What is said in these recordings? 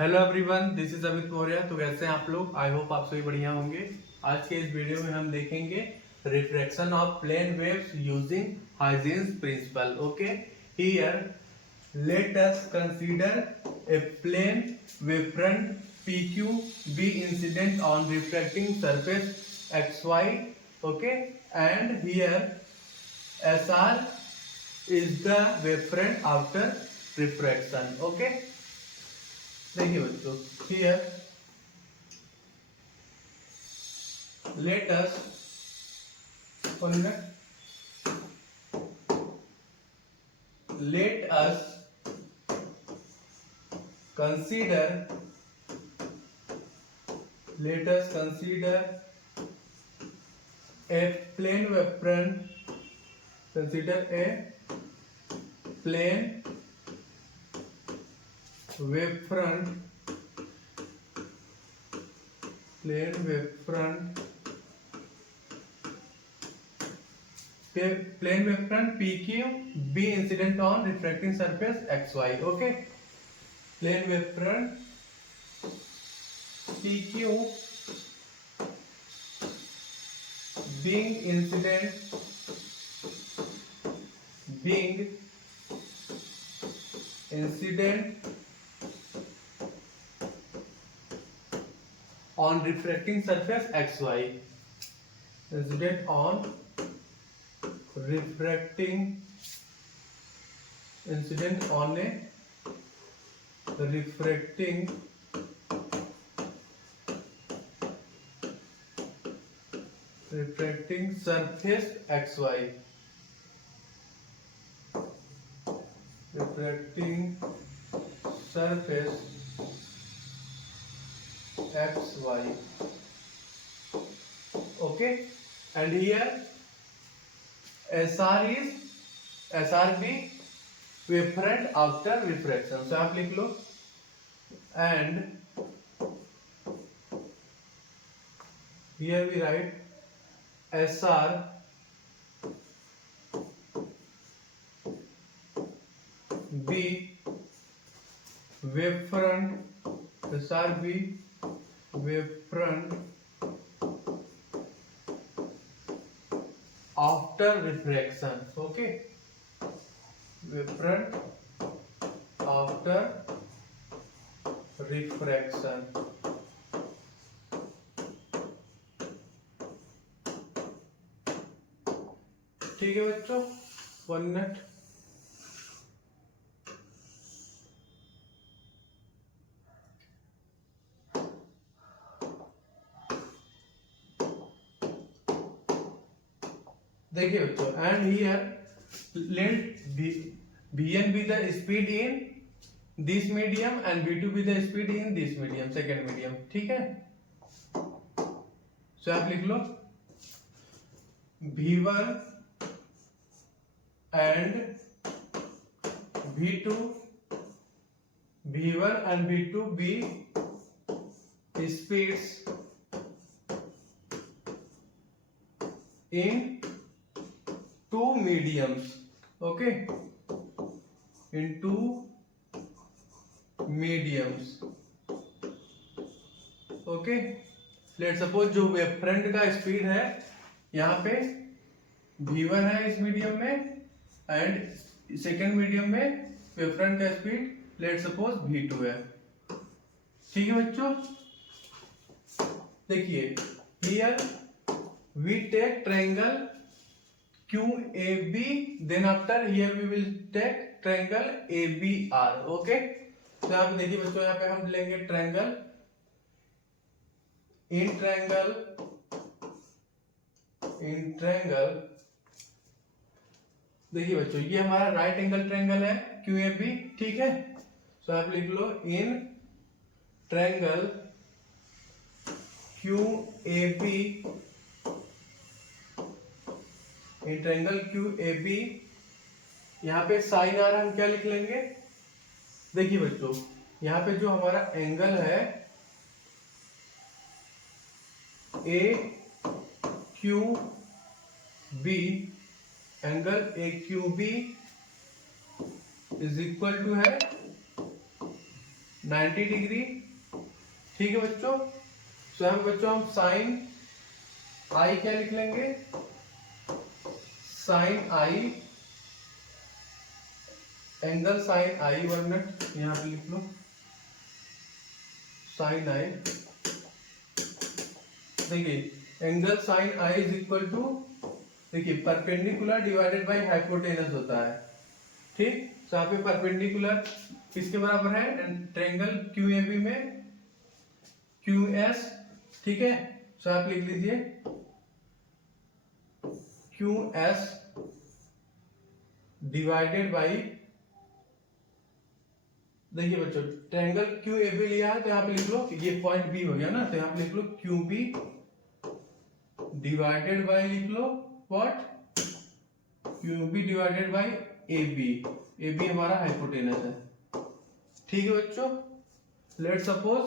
Hello everyone, this is Amit Maurya. तो कैसे हैं आप लोग? आई होप आप सभी बढ़िया होंगे। आज के इस वीडियो में हम देखेंगे refraction of plane waves using Huygens principle. Okay, here let us consider a plane wave front PQ be incident on refracting surface XY. Okay, and here SR is the wavefront after refraction. Okay, देखिए बच्चों, here let us let us consider a plane wavefront. Consider a plane wavefront plane wavefront PQ be incident on refracting surface XY. Okay, plane wavefront PQ being incident on refracting surface XY. Incident on refracting surface XY. Refracting surface XY. Okay, and here SRB wavefront after refraction. So आप लिख लो, and here we write SR B wavefront after refraction. Okay, wavefront after refraction. ठीक है बच्चों, 1 minute. देखिए बच्चों, and here let Vn be the speed in this medium and V2 be the speed in this medium, second medium. ठीक है, सो आप लिख लो V1 and V2 be speeds in two mediums. Okay, in two mediums. Okay, let suppose जो wavefront का speed है यहाँ पे V1 है इस मीडियम में, एंड सेकेंड मीडियम में वेवफ्रंट का स्पीड लेट सपोज V2 है। ठीक है बच्चों, देखिए here we take triangle QAB, then after here we will take triangle ABR. Okay, तो यहाँ पे देखिए बच्चों, यहाँ पे हम लेंगे ट्रायंगल इन ट्रायंगल। देखिए बच्चों, ये हमारा राइट एंगल ट्रायंगल है QAB। ठीक है, तो आप लिख लो इन ट्रायंगल QAB, यहाँ पे साइन आर हम क्या लिख लेंगे? देखिए बच्चों, यहाँ पे जो हमारा एंगल है AQB, angle AQB is equal to है 90 डिग्री। ठीक है बच्चों, तो यहाँ पे बच्चों हम साइन आई क्या लिख लेंगे, sine I, angle sine I, 1 minute यहाँ पे लिख लो, साइन आई। देखिए angle sine I is equal to, देखिए परपेंडिकुलर डिवाइडेड बाय हाइपोटेनस होता है। ठीक, तो यहाँ पे परपेंडिकुलर किसके बराबर है, ट्रायंगल क्यूएबी में क्यूएस। ठीक है, तो आप लिख लीजिए क्यूएस डिवाइडेड बाई, देखिए बच्चों ट्रायंगल क्यूएबी लिया है तो यहाँ पे लिख लो, ये पॉइंट बी हो गया ना, तो यहाँ पे लिख लो क्यूबी डिवाइडेड बाई, लिख लो what, QB divided by AB। AB हमारा हाइपोटेनस है। ठीक है बच्चों, let's suppose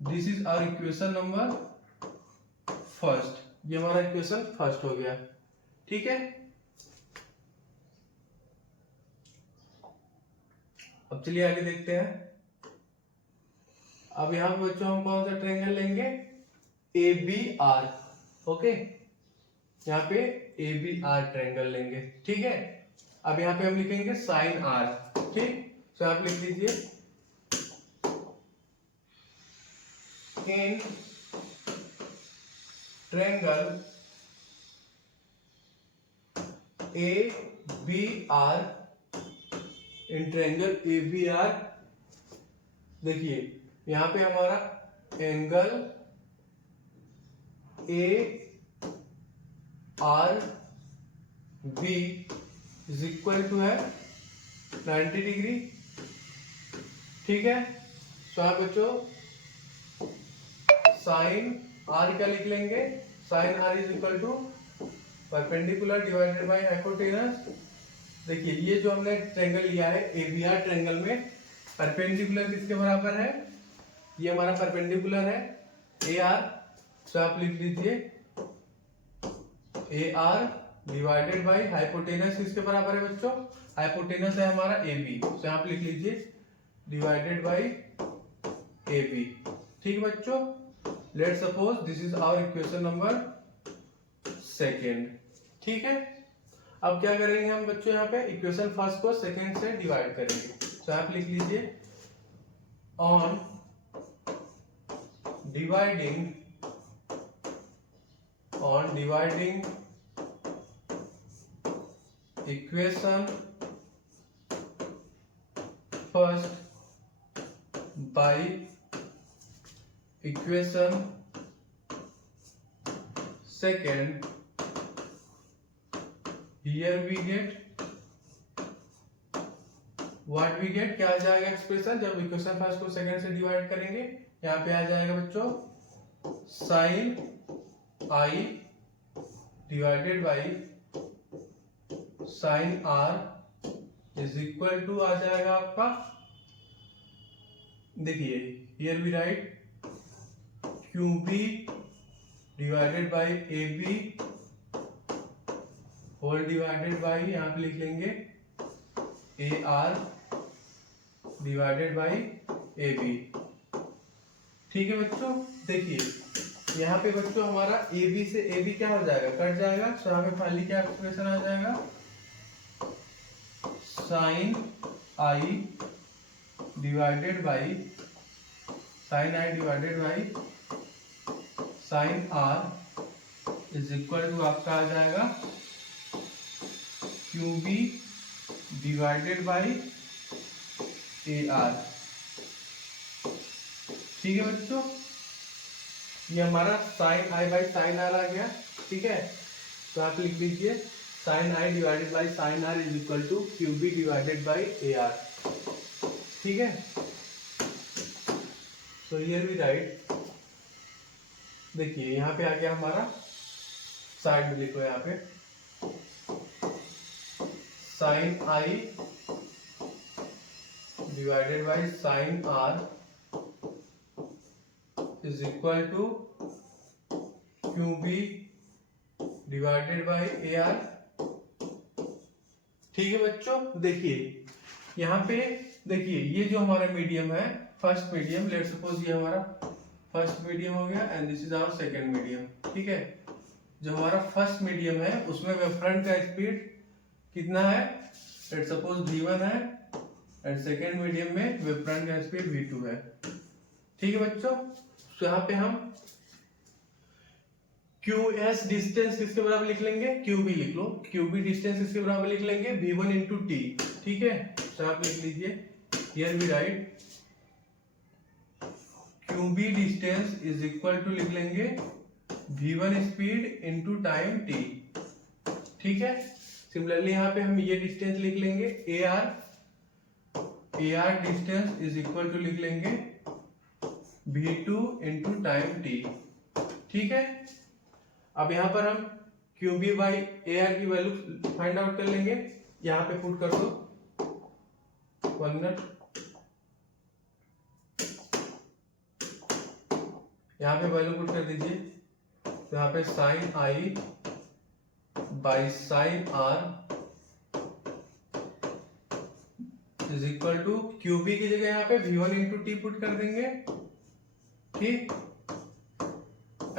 this is our equation number first, ये हमारा इक्वेशन फर्स्ट हो गया। ठीक है, अब चलिए आगे देखते हैं। अब यहां पे बच्चों हम कौन सा ट्रायंगल लेंगे, ABR। ओके, यहाँ पे ABR ट्रायंगल लेंगे। ठीक है, अब यहाँ पे हम लिखेंगे साइन R। ठीक, तो आप लिख लीजिए in triangle ABR, in triangle ABR, देखिए यहाँ पे हमारा angle ARB is equal to है 90 डिग्री। ठीक है, तो आप बच्चों साइन R क्या लिख लेंगे, sine R is equal to perpendicular divided by hypotenuse. देखिए ये जो हमने ट्रायंगल लिया है ABR ट्रायंगल में परपेंडिकुलर किसके बराबर है, ये हमारा परपेंडिकुलर है AR, तो आप लिख लीजिए AR डिवाइडेड बाय हाइपोटेनस किसके बराबर है बच्चों, हाइपोटेनस है हमारा AB, तो आप लिख लीजिए डिवाइडेड बाय AB। ठीक है बच्चों, let's suppose this is our equation number second. ठीक है, अब क्या करेंगे हम बच्चों, यहाँ पे इक्वेशन फर्स्ट को सेकेंड से डिवाइड करेंगे, तो आप लिख लीजिए on dividing equation first by equation second, here we get what we get, क्या आ जाएगा एक्सप्रेशन, जब इक्वेशन फर्स्ट को सेकंड से डिवाइड करेंगे, यहाँ पे आ जाएगा बच्चों sine i divided by sine r is equal to आ जाएगा आपका, देखिए here we write QB divided by AB whole divided by, यहाँ पे लिख लेंगे AR डिवाइडेड बाई AB। ठीक है बच्चों, देखिए यहाँ पे बच्चों हमारा AB से AB क्या हो जाएगा, कट जाएगा, तो यहाँ पे फाइनली क्या एक्सप्रेशन आ जाएगा, sine i divided by sine R is equal to आपका आ जाएगा QB डिवाइडेड बाई AR। ठीक है बच्चों, ये हमारा sine i by sine r आ गया। ठीक है, तो आप लिख लीजिए sine i divided by sine r is equal to QB divided by AR। ठीक है, सो हियर वी राइट, देखिए यहाँ पे आ गया हमारा, साइड में लिखो यहाँ पे sine i divided by sine r is equal to QB divided by AR। ठीक है बच्चों, देखिए यहाँ पे देखिए ये जो हमारा मीडियम है फर्स्ट मीडियम, लेट सपोज ये हमारा फर्स्ट मीडियम हो गया and this is our second medium. ठीक है, जो हमारा फर्स्ट मीडियम है उसमें वेवफ्रंट का स्पीड कितना है, लेट सपोज v1 है एंड सेकेंड मीडियम में वेवफ्रंट का स्पीड v2 है। ठीक है बच्चों, तो यहाँ पे हम QS डिस्टेंस किसके बराबर लिख लेंगे, QB लिख लो, QB डिस्टेंस किसके बराबर लिख लेंगे, v1 इंटू टी। ठीक है, तो आप लिख लीजिए, here we write QB distance is equal to लिख लेंगे v1 speed into time t। ठीक है, सिमिलरली यहाँ पे हम ये डिस्टेंस लिख लेंगे AR distance is equal to लिख लेंगे v2 इंटू टाइम t। ठीक है, अब यहाँ पर हम QB बाई AR की वैल्यू फाइंड आउट कर लेंगे। यहाँ पे पुट कर दो 1 मिनट, यहाँ पे वैल्यू पुट कर दीजिए, तो यहाँ पे sine i by sine r is equal to QB की जगह यहाँ पे v1 इंटू टी पुट कर देंगे। ठीक,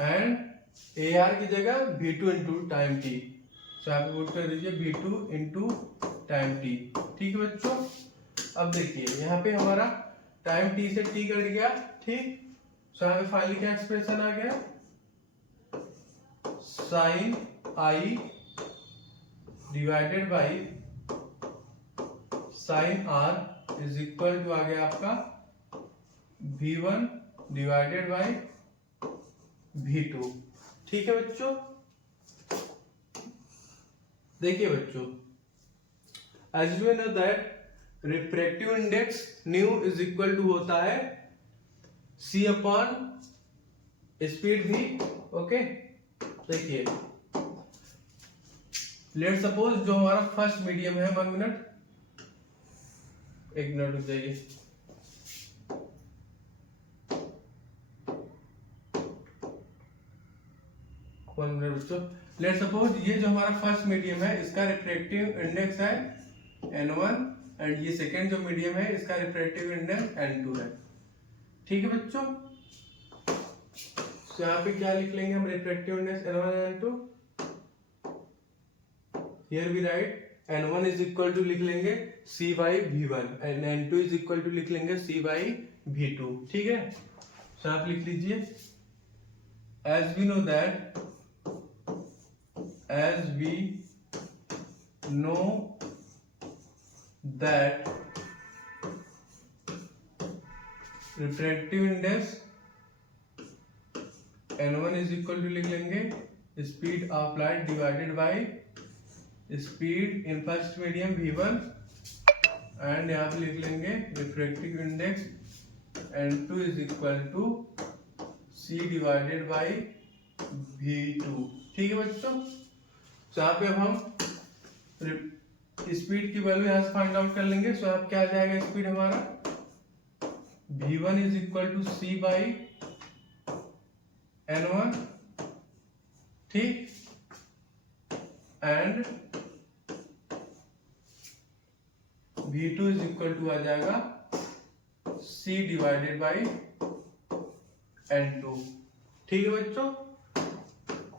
एंड AR की जगह v2 इंटू टाइम t, तो यहाँ पे पुट कर दीजिए v2 इंटू टाइम t। ठीक है बच्चों, अब देखिए यहाँ पे हमारा टाइम t से t कट गया। ठीक, तो यहाँ पे फाइनली क्या एक्सप्रेशन आ गया, sine i divided by sine r is equal to आ गया आपका v1 डिवाइडेड बाई v2। ठीक है बच्चों, देखिए बच्चों, as you know that refractive index nu is equal to होता है c upon speed v। Okay, देखिए लेट सपोज जो हमारा फर्स्ट मीडियम है, 1 मिनट, 1 मिनट रुक जाइए, बच्चों, लेट सपोज ये जो हमारा फर्स्ट मीडियम है इसका रिफ्रैक्टिव इंडेक्स है n1 एंड ये सेकेंड जो मीडियम है इसका रिफ्रैक्टिव इंडेक्स n2 है। ठीक है बच्चों, तो यहाँ पे क्या लिख लेंगे हम, refractive index n1 and n2, here we write n1 is equal to लिख लेंगे c by v1 and n2 is equal to लिख लेंगे c बाई v2। ठीक है, तो आप लिख लीजिए, as we know that refractive index n1 is equal to लिख लेंगे speed of light divided by speed in first medium v1 and यहाँ पे लिख लेंगे refractive index n2 is equal to c divided by v2। ठीक है बच्चों, यहाँ पे अब हम स्पीड की वैल्यू यहाँ से फाइंड आउट कर लेंगे। सो अब क्या आ जाएगा, स्पीड हमारा v1 is equal to c by n1। ठीक, and v2 is equal to आ जाएगा c डिवाइडेड बाई n2। ठीक है बच्चों,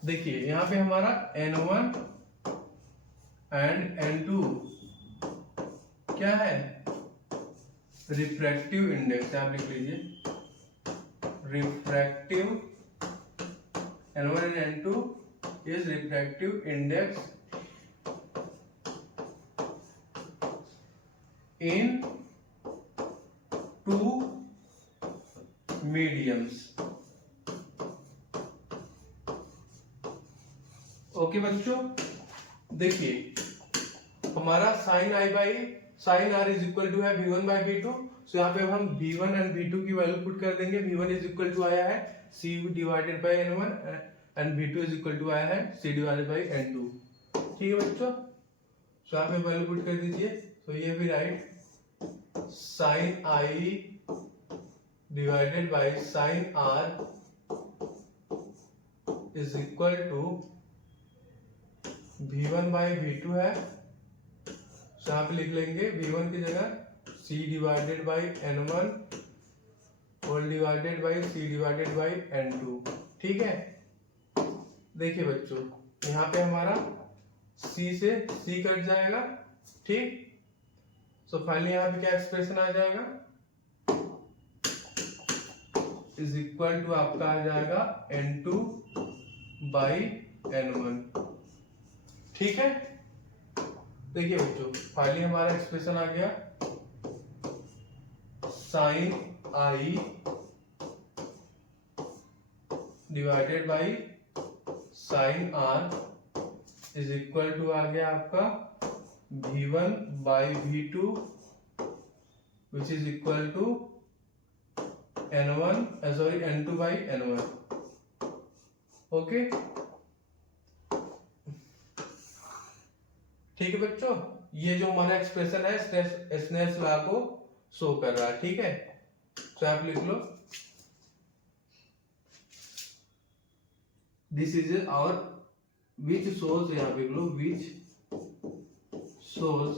देखिए यहाँ पे हमारा n1 एंड n2 क्या है, रिफ्रैक्टिव इंडेक्स, आप लिख लीजिए refractive n1 and n2 is refractive index in two mediums. Okay बच्चों, देखिए हमारा sine i by sine r is equal to है v1 बाई v2। सो यहाँ पे अब हम v1 एंड v2 की वैल्यू पुट कर देंगे। v1 इज इक्वल टू आया है c divided by n1 and v2 is equal to आया है c डिवाइडेड बाई n2। ठीक है बच्चों, सो यहाँ पे वैल्यू पुट कर दीजिए। तो ये भी write sine i divided by sine r is equal to v1 by v2 है। यहाँ पे लिख लेंगे v1 की जगह c divided by n1 whole divided by c divided by n2। ठीक है, देखिए बच्चों यहाँ पे हमारा c से c कट जाएगा। ठीक, सो फाइनली यहाँ पे क्या एक्सप्रेशन आ जाएगा, इज इक्वल टू आपका आ जाएगा n2 बाई n1। ठीक है, देखिए बच्चों फाइनली हमारा एक्सप्रेशन आ गया, sine i divided by sine r is equal to आ गया आपका v1 by v2 which is equal to n2 by n1। Okay, ठीक है बच्चों, ये जो हमारा एक्सप्रेशन है स्नेल्स लॉ को शो कर रहा है। ठीक है, तो आप लिख लो this is our which shows, यहाँ पे लिख लो विच शोज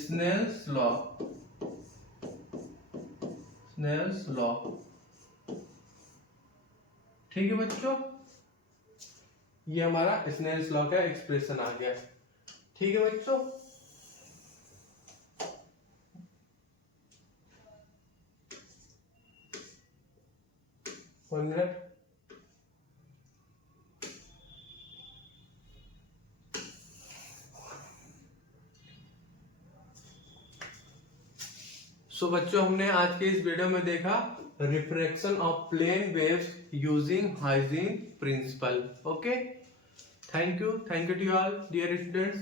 स्नेल्स लॉ। ठीक है बच्चों, ये हमारा स्नेल्स लॉ का एक्सप्रेशन आ गया। ठीक है बच्चों, वन मिनट। सो बच्चों हमने आज के इस वीडियो में देखा refraction of plane waves using Huygens principle. Okay, thank you to all dear students.